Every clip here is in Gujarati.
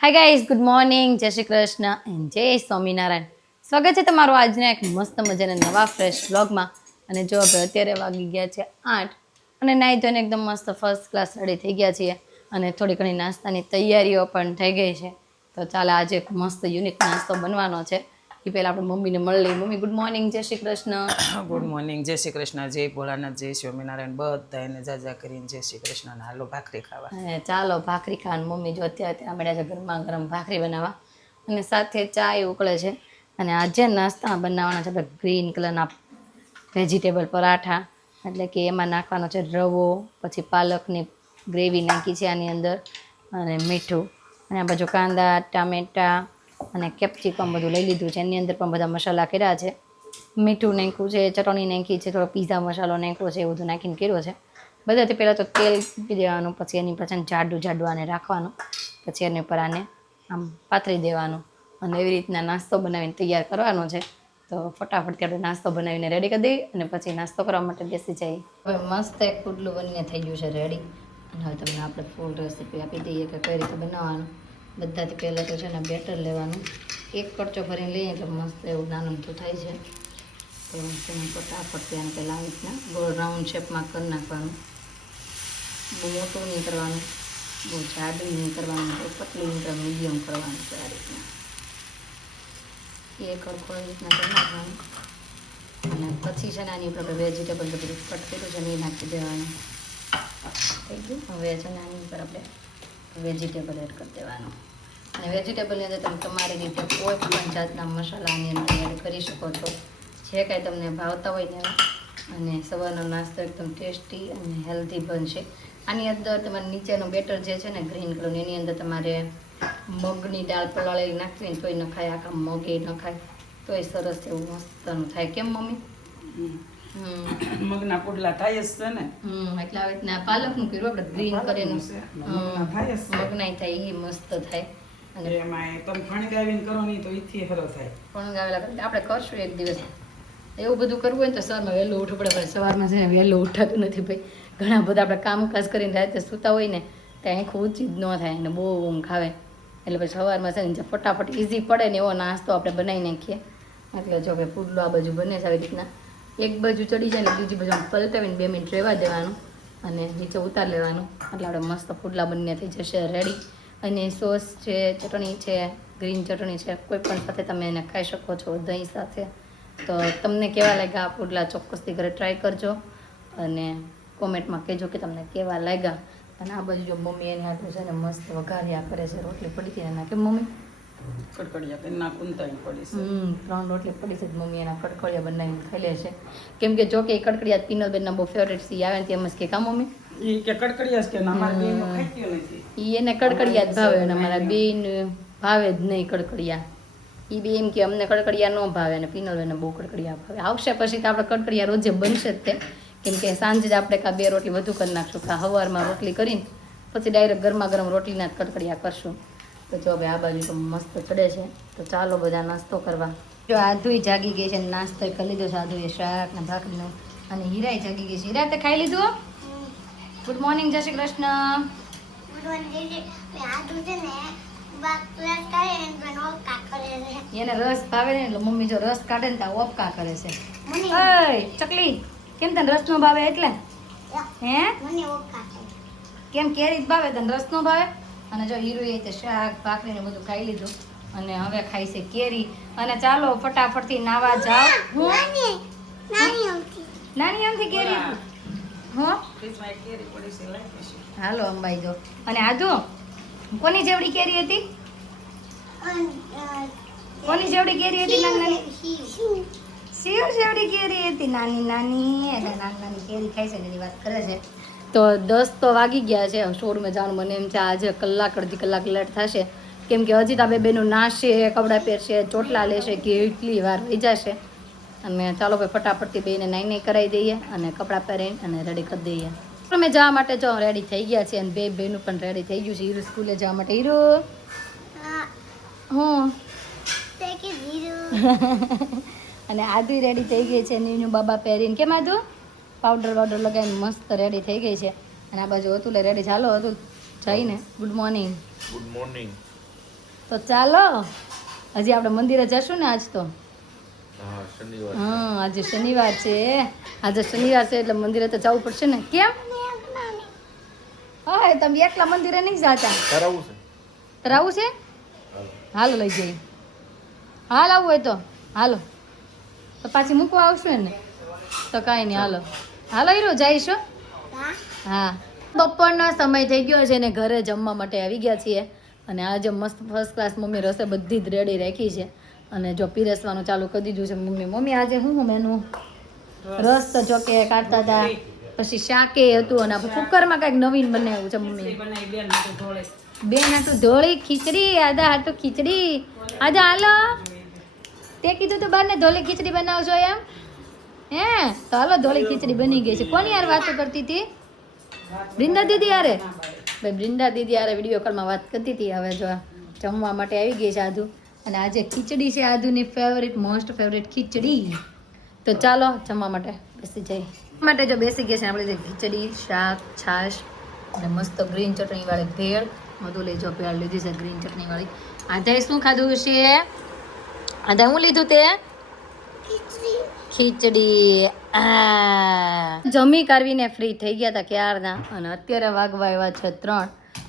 હાય ગાઈઝ, ગુડ મોર્નિંગ, જય શ્રી કૃષ્ણ એન્ડ જય સ્વામિનારાયણ. સ્વાગત છે તમારું આજના એક મસ્ત મજાના નવા ફ્રેશ વ્લોગમાં. અને જો આપણે અત્યારે વાગી ગયા છે 8 અને નાહી ધોઈને એકદમ મસ્ત ફર્સ્ટ ક્લાસ રેડી થઈ ગયા છીએ અને થોડી ઘણી નાસ્તાની તૈયારીઓ પણ થઈ ગઈ છે. તો ચાલો આજે એક મસ્ત યુનિક નાસ્તો બનવાનો છે. એ પહેલાં આપણે મમ્મીને મળી લઈએ. મમ્મી ગુડ મોર્નિંગ, જય શ્રી કૃષ્ણ. ગુડ મોર્નિંગ, જય શ્રી કૃષ્ણ, જય ભોળાનાથ, જય સ્વામિનારાયણ, બધાને જાજા કરીને જય શ્રી કૃષ્ણ અને હાલો ભાખરી ખાવા. અને ચાલો ભાખરી ખાવાનું. મમ્મી જો અત્યારે મળ્યા છે ગરમા ગરમ ભાખરી બનાવવા અને સાથે ચા એ ઉકળે છે. અને આજે નાસ્તા બનાવવાના છે આપણે ગ્રીન કલરના વેજીટેબલ પરાઠા, એટલે કે એમાં નાખવાનો છે રવો, પછી પાલકની ગ્રેવી નાખી છે આની અંદર અને મીઠું, અને આ બાજુ કાંદા, ટામેટાં અને કેપ્સિકમ બધું લઈ લીધું છે. એની અંદર પણ બધા મસાલા કર્યા છે. મીઠું નાખ્યું છે, ચટણી નાખી છે, થોડો પીઝા મસાલો નાખ્યો છે, એ બધું નાખીને કર્યો છે. બધાથી પહેલાં તો તેલ મૂકી દેવાનું, પછી એની પાછળ જાડું આને રાખવાનું, પછી એની ઉપર આને આમ પાથરી દેવાનું અને એવી રીતના નાસ્તો બનાવીને તૈયાર કરવાનો છે. તો ફટાફટથી આપણે નાસ્તો બનાવીને રેડી કરી દઈએ અને પછી નાસ્તો કરવા માટે બેસી જઈએ. હવે મસ્ત એક પુડલું બનીને થઈ ગયું છે રેડી. અને હવે તમને આપણે ફૂલ રેસીપી આપી દઈએ કે કઈ રીતે બનાવવાનું. બધાથી પહેલાં તો છે ને બેટર લેવાનું, એક કડચો ભરીને લઈએ એટલે મસ્ત એવું નાનું તો થાય છે. તો તેને ફટાફટથી આને પહેલાં આવી રીતના ગોળ રાઉન્ડ શેપમાં કરી નાખવાનું. બહુ મોટું નહીં કરવાનું, બહુ જાડું નહીં કરવાનું, બહુ પતલું નહીં કરવાનું, મીડિયમ કરવાનું છે આ રીતના. એક અડખો રીતના કરી નાખવાનું અને પછી છે ને આની ઉપર આપણે વેજીટેબલ બધું કટ કર્યું છે ને એ નાખી દેવાનું. થઈ ગયું. હવે છે ને આની ઉપર આપણે વેજીટેબલ એડ કરી દેવાનું. અને વેજીટેબલની અંદર તમે તમારી રીતે કોઈ પણ જાતના મસાલા આની અંદર એડ કરી શકો છો, જે કાંઈ તમને ભાવતા હોય ને. અને સવારનો નાસ્તો એકદમ ટેસ્ટી અને હેલ્ધી બનશે. આની અંદર તમારે નીચેનું બેટર જે છે ને ગ્રીન કલરનું, એની અંદર તમારે મગની દાળ પલાળેલી નાખવી ને તોય ન ખાય, આખા મગે ન ખાય તોય સરસ એવું મસ્તનું થાય. કેમ મમ્મી? મગના પુડલા થાય જ છે ને. એટલે આવી રીતના પાલકનું કર્યું આપણે ગ્રીન કરેલું થાય જ છે. મગનાય થાય એ મસ્ત થાય. અને એમાં તમે ફણગાવીને કરો નહીં તો ઈથી સરસ થાય. ફણગાવેલા કરતા આપણે કરશું એક દિવસ. એવું બધું કરવું હોય ને તો સવારમાં વહેલું ઉઠવું પડે. ભાઈ સવારમાં છે ને વહેલું ઉઠાતું નથી ભાઈ. ઘણા બધા આપણે કામકાજ કરીને રાતે સૂતા હોય ને ત્યાં આંખ ઊંચી જ ન થાય અને બહુ ઊંઘ આવે. એટલે પછી સવારમાં છે ને જે ફટાફટ ઇઝી પડે ને એવો નાસ્તો આપણે બનાવી નાખીએ. એટલે જો ભાઈ પુડલો આ બાજુ બને છે આવી રીતના. એક બાજુ ચડી જાય ને બીજી બાજુ પલટાવીને 2 મિનિટ રહેવા દેવાનું અને નીચે ઉતાર લેવાનું. એટલે આપણે મસ્ત પુડલા બનીને થઈ જશે રેડી. અને સોસ છે, ચટણી છે, ગ્રીન ચટણી છે, કોઈ પણ સાથે તમે એને ખાઈ શકો છો, દહીં સાથે. તો તમને કેવા લાગ્યા આ પુડલા ચોક્કસથી ઘરે ટ્રાય કરજો અને કોમેન્ટમાં કહેજો કે તમને કેવા લાગ્યા. અને આ બાજુ જો મમ્મી એને હાથું છે ને મસ્ત વઘાર્યા કરે છે. રોટલી પડી હતી એના, કે મમ્મી? કડકડિયા કરી નાખું ને તઈ પડી છે. 3 રોટલી પડી છે. મમ્મી એના કડકડિયા બનાવીને ખાઈ લે છે. કેમ કે જો કે એ કડકડિયા પિનલબેનના બહુ ફેવરેટ છે. આવે ને તેમ જ કે કા મમ્મી ઈ કે કડકડિયા જ કે ના, મારે બેનો ખાઈ નથી. એ એને કડકડિયા જ ભાવે અને મારા બેન ભાવે જ નહીં કડકડિયા. એ બે એમ કે અમને કડકડિયા ન ભાવે અને પિનલબેનને બહુ કડકડિયા ભાવે. આવશે પછી તો આપણે કડકડિયા રોજે બનશે જ તે. કેમ કે સાંજે જ આપણે કાં 2 રોટલી વધુ કરી નાખશું, કાં સવારમાં રોટલી કરીને પછી ડાયરેક્ટ ગરમા ગરમ રોટલીના જ કડકડિયા કરશું. તો જો હવે આ બાજુ તો મસ્ત ચડે છે. તો ચાલો બધા નાસ્તો કરવા. જો આધુય જાગી ગઈ છે, નાસ્તો કરી લીધો છે આધુએ, શાક ને ભાખરીનો. અને હીરાય જાગી ગઈ છે. હીરા તે ખાઈ લીધું? ગુડ મોર્નિંગ, જય શ્રી કૃષ્ણ. એને રસ ભાવે ને એટલે મમ્મી જો રસ કાઢે ને તો ઓપકા કરે છે. ચકલી કેમ તને રસ નો ભાવે? એટલે હે કેમ કેરી જ ભાવે તને, રસ નો ભાવે? અને જો હીરુએ તે શાક ભાખરી ને બધું ખાઈ લીધું અને હવે ખાઈ છે કેરી. અને ચાલો ફટાફટથી નાવા જાવ. નાની અમથી કેરી ફ્રીજમાં એક કેરી પડી છે, લઈ લેશું. હાલો અંબાઈ જો. અને આધુ કોની જેવડી કેરી હતી? કોની જેવડી કેરી હતી? નાની શિવ જેવડી કેરી હતી, નાની નાની. એટલે નાની નાની કેરી ખાઈ છે એની વાત કરે છે. તો 10 તો વાગી ગયા છે. શોરૂમે જવાનું મને એમ છે આજે અડધી કલાક લેટ થશે. કેમ કે હજી તો આ બેનું નાશે, કપડાં પહેરશે, ચોટલા લેશે, કેટલી વાર વહી જશે. અને ચાલો ભાઈ ફટાફટથી બેને નાઈ કરાવી દઈએ અને કપડાં પહેરીને અને રેડી કરી દઈએ. અમે જવા માટે જો રેડી થઈ ગયા છે અને બેનું પણ રેડી થઈ ગયું છે. હીરો સ્કૂલે જવા માટે. હીરો હું અને આદુ રેડી થઈ ગઈ છે. નીનું બાબા પહેરીને, કેમ આદુ પાવડર લગાવીને મસ્ત રેડી થઈ ગઈ છે. અને આ બાજુ અતુલે રેડી. ચાલો અતુલ જઈને ગુડ મોર્નિંગ. Good morning. તો ચાલો હજી આપણે મંદિરે જશું ને આજ તો હા આજે શનિવાર છે એટલે મંદિરે તો જવું પડશે ને કેમ હા તમે એકલા મંદિરે નહીં જાતા કરાવવું છે હાલો લઈ જઈએ હાલ આવું હોય તો હાલો તો પાછી મૂકવા આવશું ને તો કાંઈ નહીં હાલો હાલો હીરો જઈશું હા બપોરનો સમય થઈ ગયો છે ને ઘરે જમવા માટે આવી ગયા છીએ અને આજે મસ્ત ફર્સ્ટ ક્લાસ મમ્મી રસોઈ બધી જ રેડી રાખી છે અને જો પીરસવાનું ચાલુ કરી દીધું છે મમ્મી આજે શું મેનુ રસ તો જો કે કાઢતા હતા પછી શાકે હતું અને આપણે કુકરમાં કંઈક નવીન બનાવ્યું છે મમ્મી બેન હાટું ધોળી ખીચડી આદા હાટું ખીચડી આજે હાલો તે કીધું તું બારને ધોળી ખીચડી બનાવજો એમ હે તો હાલો ધોળી ખીચડી બની ગઈ છે કોની યાર વાતો કરતી હતી બૃંદા દીદી યારે ભાઈ બૃંદા દીદી યારે વિડીયો કોલમાં વાત કરતી હતી હવે જો જમવા માટે આવી ગઈ છે આદુ અને આજે ખીચડી છે આદુની ફેવરેટ મોસ્ટ ફેવરેટ ખીચડી તો ચાલો જમવા માટે બેસી જઈએ માટે જો બેસી ગયા છે આપણે ખીચડી શાક છાશ અને મસ્ત ગ્રીન ચટણી વાળી ભેળ બધું લઈ જો ભેળ લીધી છે ગ્રીન ચટણી વાળી આજે શું ખાધું છે આજે હું લીધું તે ખીચડી જમી કરવીને ફ્રી થઈ ગયા હતા ક્યારના અને અત્યારે વાગવા આવ્યા છે 3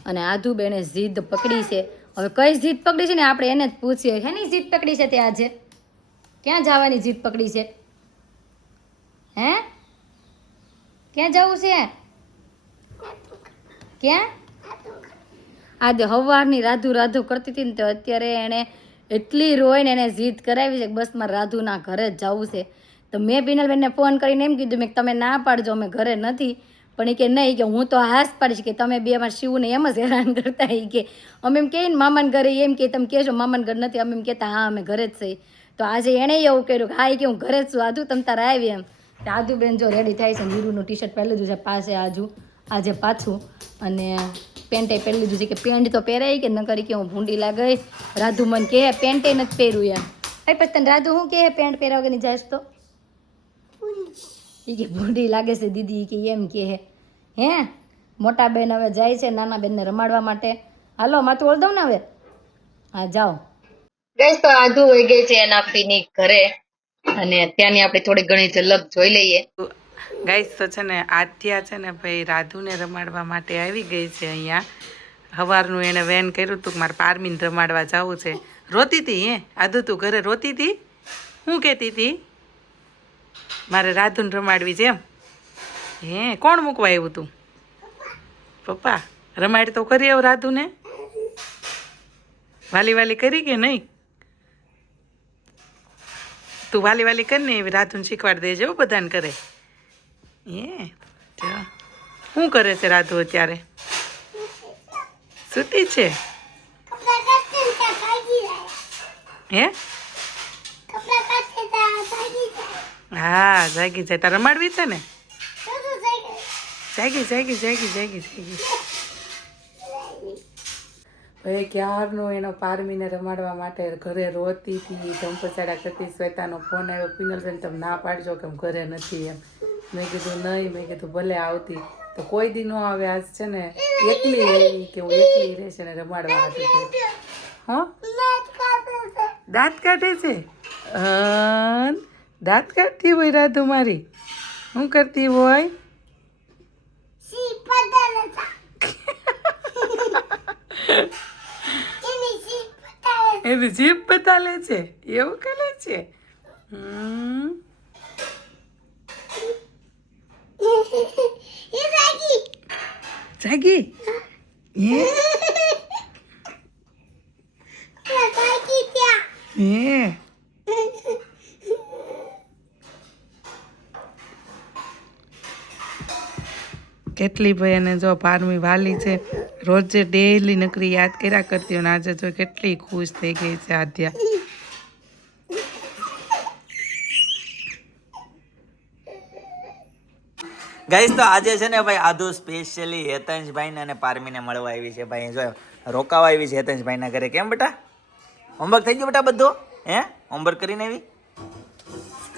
અને આધુ બેને જીદ પકડી છે હવે કઈ જીદ પકડી છે ને આપણે એને જ પૂછીએ શેની જીદ પકડી છે તે આજે ક્યાં જવાની જીદ પકડી છે હે ક્યાં જવું છે ક્યાં આજે સવારની રાધુ રાધુ કરતી હતી ને તો અત્યારે એણે એટલી રોય ને એને જીદ કરાવી છે કે બસ મારે રાધુના ઘરે જ જવું છે તો મેં પિનલબેનને ફોન કરીને એમ કીધું મેં તમે ના પાડજો અમે ઘરે નથી પણ એ કે નહીં કે હું તો હાશ પાડીશ કે તમે બે અમારા શિવને એમ જ હેરાન કરતા એ કે અમે એમ કહીએ ને મામાને ઘરે એમ કે તમે કહેશો મામાને ઘર નથી અમે એમ કહેતા હા અમે ઘરે જ છીએ તો આજે એણે એવું કર્યું કે હા એ કે હું ઘરે જ છું આધુ તમે તારે આવી એમ તો આધુબેન જો રેડી થાય છે નીરુનું ટી શર્ટ પહેરી લીધું છે પાસે આજે પાછું અને પેન્ટે પહેરી લીધું છે કે પેન્ટ તો પહેરાય કે ન કરી કે હું ભૂંડી લાગઈ રાધુ મને કહે પેન્ટે નથી પહેર્યું એમ પછી તને રાધુ શું કહે પેન્ટ પહેરાવ કે નહીં જાય તો એ કે ભૂંડી લાગે છે દીદી કે એમ કહે હે મોટા બેન હવે જાય છે નાના બેનને રમાડવા માટે હાલો માથું ઓળ દઉં ને હવે હા જાઓ ગઈ તો આધુ હોય ગઈ છે એના ફીની ઘરે અને ત્યાંની આપણે થોડી ઘણી ઝલક જોઈ લઈએ ગાઈસ તો છે ને આધ્યા છે ને ભાઈ રાધુને રમાડવા માટે આવી ગઈ છે અહીંયા સવારનું એને વેન કર્યું હતું કે મારે પારમીને રમાડવા જવું છે રોતી હતી હે આધુ તું ઘરે રોતી હતી શું કહેતી હતી મારે રાધુને રમાડવી છે એમ હે કોણ મૂકવા આવ્યું તું પપ્પા રમાડ તો કરી આવ રાધુને વાલી વાલી કરી કે નહીં તું વાલી વાલી કરીને એવી રાધુને શીખવાડી દેજે હો બધાને કરે એ શું કરે છે રાધુ અત્યારે સૂતી છે હે હા જાગી જાય તારે રમાડવી છે ને જાગી ભાઈ ક્યારનો એનો પારમીને રમાડવા માટે ઘરે રોતી હતી ધમપછાડા કરતી શ્વેતાનો ફોન આવ્યો પિનલબેન તમે ના પાડજો કે ઘરે નથી એમ મેં કીધું નહીં મેં કીધું ભલે આવતી તો કોઈ દી ન આવે આજ છે ને એકલી રહી કે હું એકલી રહેશે ને રમાડવા હતી હા દાંત કાઢે છે દાંત કાઢતી હોય રાધુ મારી શું કરતી હોય એની જીભ બતાલે છે એવું કરે છે જાગી હે કેટલી ભાઈ એને જો પારમી વાલી છે રોજે ડેલી નકરી યાદ કર્યા કરતી હોય ને આજે જો કેટલી ખુશ થઈ ગઈ છે આધ્યા ગાઈસ તો આજે છે ને ભાઈ આધુ સ્પેશિયલી હેતંશભાઈને અને પારમીને મળવા આવી છે ભાઈ જો રોકાવા આવી છે હેતંશભાઈના ઘરે કેમ બેટા હોમવર્ક થઈ ગયું બેટા બધું હે હોમવર્ક કરીને આવી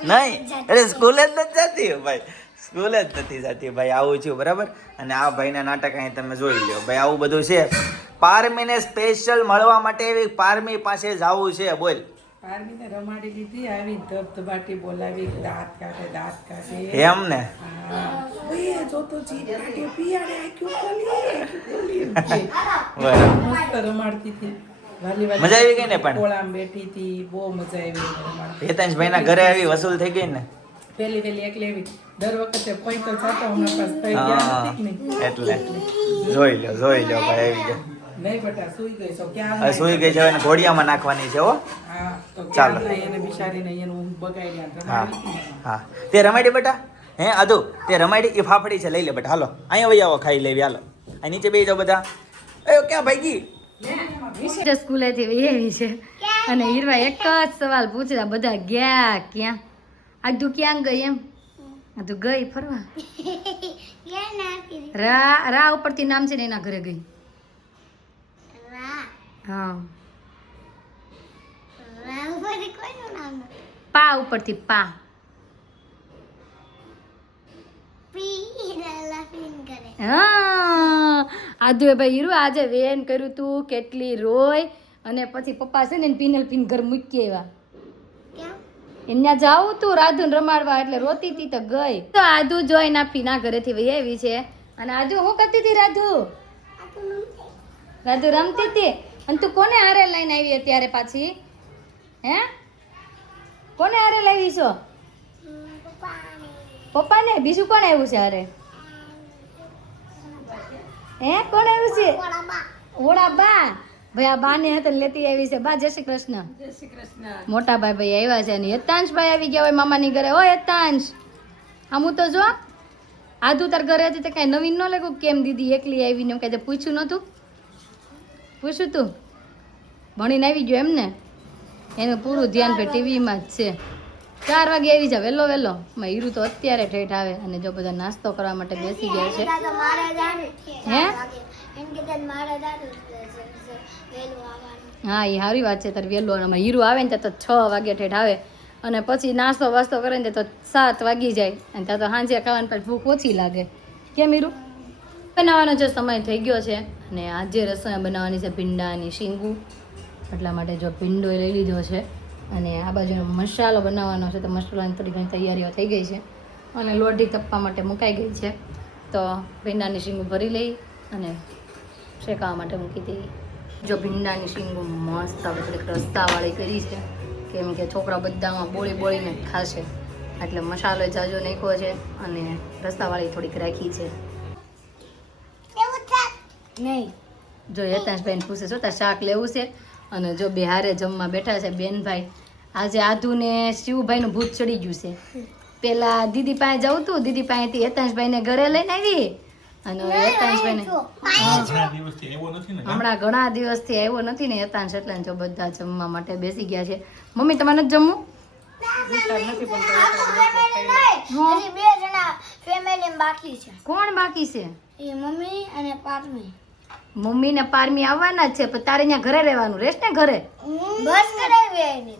નહીં અરે સ્કૂલે જ નથી જતી ભાઈ સ્કૂલે જ નથી જતી ભાઈ આવું છું બરાબર અને આ ભાઈના નાટક અહીં તમે જોઈ લો ભાઈ આવું બધું છે પારમીને સ્પેશિયલ મળવા માટે એવી પારમી પાસે જવું છે. બોલ. પારમીને રમાડી લીધી, આવી ધબધબાટી બોલાવી, દાંત કાઢે. એમ ને? ઓય જોતો જીત કાઢે, પિયાડે આખ્યું ખોલી. મસ્ત રમાડતી હતી. મજા આવી ગઈ ને? પણ કોળામાં બેઠી હતી, બહુ મજા આવી રમાડતી. હેતાંશભાઈના ઘરે આવી વસૂલ થઈ ગઈ ને? પેલી એકલી આવી. દર વખતે કોઈ તો જતો હમણાં પાસ થઈ ગયા નથી ને. એટલે જોઈ લો ભાઈ આવી ગયો. નહીં બેટા સુઈ ગઈ છો ક્યાં? હવે સુઈ ગઈ છે, હવે એને ઘોડિયામાં નાખવાની છે. હો હા તો ચાલો. એને બિચારીને એનું ઊંઘ બગાડ્યા. હા હા, તે રમાડી બેટા? હે આદુ તે રમાડી? એ ફાફડી છે, લઈ લે બેટા. હાલો અહીંયા વહી આવો, ખાઈ લેવી. હાલો આ નીચે બેસી જાઓ બધા. એ ક્યાં ભાઈ સ્કૂલેથી એવી છે અને હીરવા એક જ સવાલ પૂછ્યા, બધા ગયા ક્યાં? આદુ ક્યાં ગઈ? એમ આદુ ગઈ ફરવા. રા ઉપરથી નામ છે ને એના ઘરે ગઈ. હા પા ઉપરથી પા. હા આદુએ ભાઈ હીરો આજે વેન કર્યું તું, કેટલી રોય અને પછી પપ્પા છે ને પીનલ પીન ઘર મૂકી આવ્યા. એને જાવું તું રાધુ રમાડવા, એટલે રોતી હતી તો ગઈ. તો આદુ જોઈ ના પીના ઘરેથી વહી આવી છે. અને આદુ શું કરતી હતી? રાધુ રમતી હતી. અને તું કોને હારે લઈને આવી અત્યારે પાછી? હે કોને હારે લાવી છો? પપ્પાને? બીજું કોણ આવ્યું છે હારે? હે કોણ આવ્યું છે? ઓળા બા. ભાઈ આ બાને હતા લેતી આવી છે. બા જય શ્રી કૃષ્ણ. મોટા ભાઈ આવ્યા છે અને હેતાંશભાઈ આવી ગયા હોય મામાની ઘરે. ઓ હેતાંશ, આમ તો જો આદુ તાર ઘરે હતી તો કઈ નવીન ન લાગ્યું? કેમ દીદી એકલી આવીને કઈ પૂછ્યું નતું? પૂછ્યું તું? ભણીને આવી ગયો એમ ને? એનું પૂરું ધ્યાન ભાઈ ટીવીમાં જ છે. 4 વાગે આવી જા વહેલો વહેલો. હીરું તો અત્યારે ઠેઠ આવે અને જો બધા નાસ્તો કરવા માટે બેસી ગયા છે. હે હા એ સારી વાત છે. તારે વહેલું હમણાં હીરું આવે ને તો 6 વાગે ઠેઠ આવે અને પછી નાસ્તો વાસ્તો કરે ને તો 7 વાગી જાય અને ત્યાં તો સાંજે ખાવાની પછી ભૂખ ઓછી લાગે. કેમ હીરું? બનાવવાનો જો સમય થઈ ગયો છે અને આજે રસોઈ બનાવવાની છે ભીંડાની શીંગું. એટલા માટે જો ભીંડો લઈ લીધો છે અને આ બાજુનો મસાલો બનાવવાનો છે. તો મસાલાની થોડી ઘણી તૈયારીઓ થઈ ગઈ છે અને લોઢી તપવા માટે મુકાઈ ગઈ છે. તો ભીંડાની શીંગું ભરી લઈ અને શેકાવા માટે મૂકી દઈ. જો ભીંડાની શીંગું મસ્ત આપણે થોડીક રસ્તાવાળી કરી છે, કેમ કે છોકરા બધામાં બોળીને ખાશે એટલે મસાલો જાજો નાખ્યો છે અને રસ્તાવાળી થોડીક રાખી છે. નહીં જો હેતાંશભાઈને પૂછે છો તાર શાક લેવું છે અને જો બે હારે જમવા બેઠા છે બેનભાઈ. આજે આધુને શિવભાઈનું ભૂત ચડી ગયું છે. પેલા દીદી પાસે જવું તું, દીદી પાસેથી હેતાંશભાઈને ઘરે લઈને આવી અને હેતાંશભાઈને હમણાં ઘણા દિવસથી આવ્યો નથી ને હેતાંશ, એટલે જો બધા જમવા માટે બેસી ગયા છે. મમ્મી તમારે નથી જમવું? કોણ બાકી છે? મમ્મી ને પારમી આવવાના જ છે, પણ તારે અહીંયા ઘરે રહેવાનું રહેશ ને? ઘરે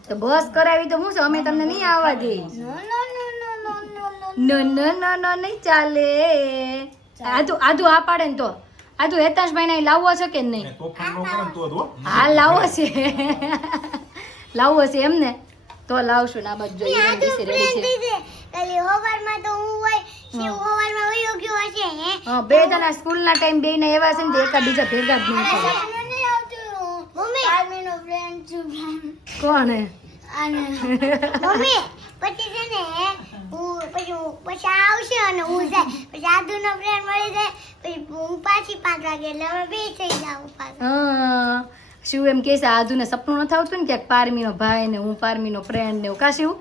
તો બસ કરાવી તો હું છે, અમે તમને નહીં આવવા દઈએ. નો નહીં ચાલે. આદુ આ પાડે ને તો આદુ હેતાંશભાઈ ને લાવવો છે કે નહીં? હા લાવવો છે. લાવવો છે એમ ને? તો લાવશું. ના બાજુ જોઈએ રેડી છે. હા બે જણા સ્કૂલ ના ટાઈમ બે ને એવા છે ને એકા બીજા ભેગા જ નહીં થાય. કોણ હે? પછી આવશે અને હું જાય પછી આદુ નો ફ્રેન્ડ મળી જાય પછી હું પાછી 5 વાગે એટલે હવે બે થઈ જાવ પાછા. હા શિવ એમ કે છે આદુ ને સપનું નથી આવતું ને ક્યાંક પારમી નો ભાઈ ને હું પારમી નો ફ્રેન્ડ ને એવું? કા શિવ?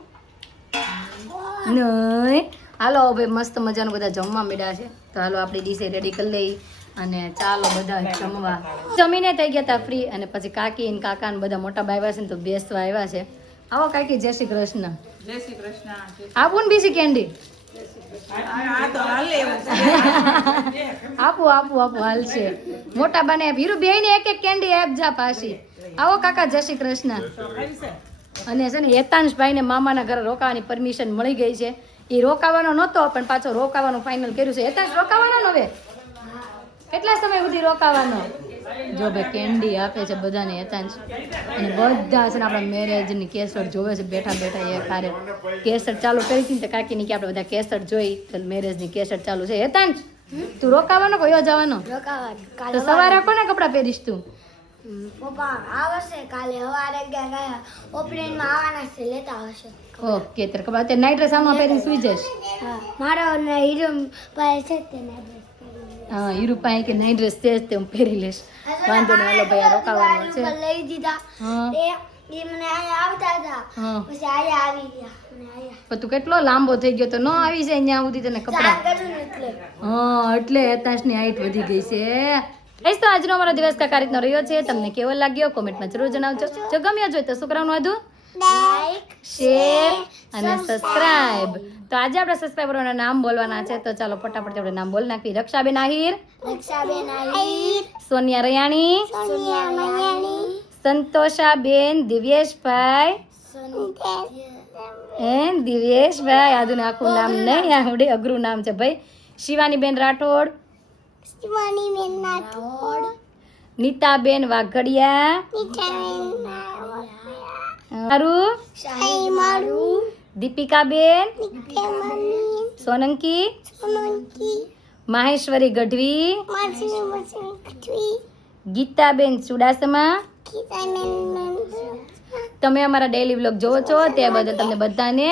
નહીં. હાલો ભાઈ મસ્ત મજાનું બધા જમવા મળ્યા છે તો હાલો આપણી ડીશે રેડી કરી લઈ અને ચાલો બધા જમવા. જમીને થઈ ગયા હતા ફ્રી અને પછી કાકી ને કાકા ને બધા મોટા આવ્યા છે ને તો બેસવા આવ્યા છે. આવો કાકી જય શ્રી કૃષ્ણ. જય શ્રી કૃષ્ણ. આપું ને બીજી કેન્ડી? આપું હાલ છે. મોટા બને હીરુ બે ને એક કેન્ડી આપ જા પાછી. આવો કાકા જય શ્રી કૃષ્ણ. અને છે ને હેતાંશભાઈ ને મામાના ઘરે રોકાવાની પરમિશન મળી ગઈ છે. એ રોકાવાનો નહોતો પણ પાછો રોકાવાનું ફાઇનલ કર્યું છે. હેતાંશ રોકાવાનો ને હવે કેટલા સમય સુધી રોકાવાનો? જો ભાઈ કેન્ડી આપે છે બધાને હેતાંશ અને બધા છે ને આપણા મેરેજની કેસર જોવે છે બેઠા બેઠા એ કારે કેસર ચાલુ કરી હતી ને તો કાકીની કે આપણે બધા કેસર જોઈ તો મેરેજની કેસર ચાલુ છે હેતાંશ તું રોકાવાનો કયો જવાનો તો સવારે કોને કપડાં પહેરીશ તું પપ્પા આવશે કાલે સવારે ગયા ઓપરેશનમાં આવવાના છે લેતા આવશે ઓકે તારે કપડાં અત્યારે નાઇટ ડ્રેસ આમાં પહેરીને સુઈ જઈશ મારો ને હીરો પાસે છે તે ના ડ્રેસ હા હીરુ પાસે કે નાઇટ ડ્રેસ છે જ તે હું પહેરી લઈશ વાંધો નહીં હાલો ભાઈ આ રોકાવાનું છે લઈ દીધા હા એ મને અહીંયા આવતા હતા હા પછી અહીંયા આવી ગયા મને અહીંયા પણ તું કેટલો લાંબો થઈ ગયો તો ન આવી જાય ત્યાં સુધી તને કપડાં કરું ને એટલે હા એટલે હેતાંશની હાઈટ વધી ગઈ છે ગાઈસ તો આજનો અમારો દિવસ કાંઈક આ રીતનો રહ્યો છે તમને કેવો લાગ્યો કોમેન્ટમાં જરૂર જણાવજો જો ગમ્યો જોઈએ તો શું કરવાનું હતું લાઈક શેર અને સબસ્ક્રાઇબ તો આજે આપણે સબસ્ક્રાઇબરોના નામ બોલવાના છે તો ચાલો ફટાફટ આપણે નામ બોલ નાખી રક્ષાબેન આહિર રક્ષાબેન આહિર સોનિયા રયાણી સોનિયા મયાણી સંતોષાબેન દિવ્યેશભાઈ દિવ્યેશભાઈ આજુને આખું નામ નહીં આવડે અઘરું નામ છે ભાઈ શિવાનીબેન રાઠોડ શિવાની બેન રાઠોડ નીતાબેન વાઘડિયા મારું શાહી મારું દીપિકાબેન નિત્યમની સોનંકી સોનંકી માહેશ્વરી ગઢવી માસી માસી કચવી ગીતાબેન ચુડાસમા કીતાબેન તમે અમારા ડેઈલી વ્લોગ જોવો છો તે બદલ તમને બધાને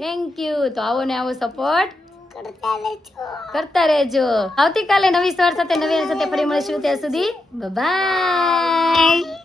થેન્ક યુ તો આવો ને આવો સપોર્ટ કરતા રહેજો આવતીકાલે નવી સવાર સાથે નવી સાથે ફરી મળીશું ત્યાં સુધી બાય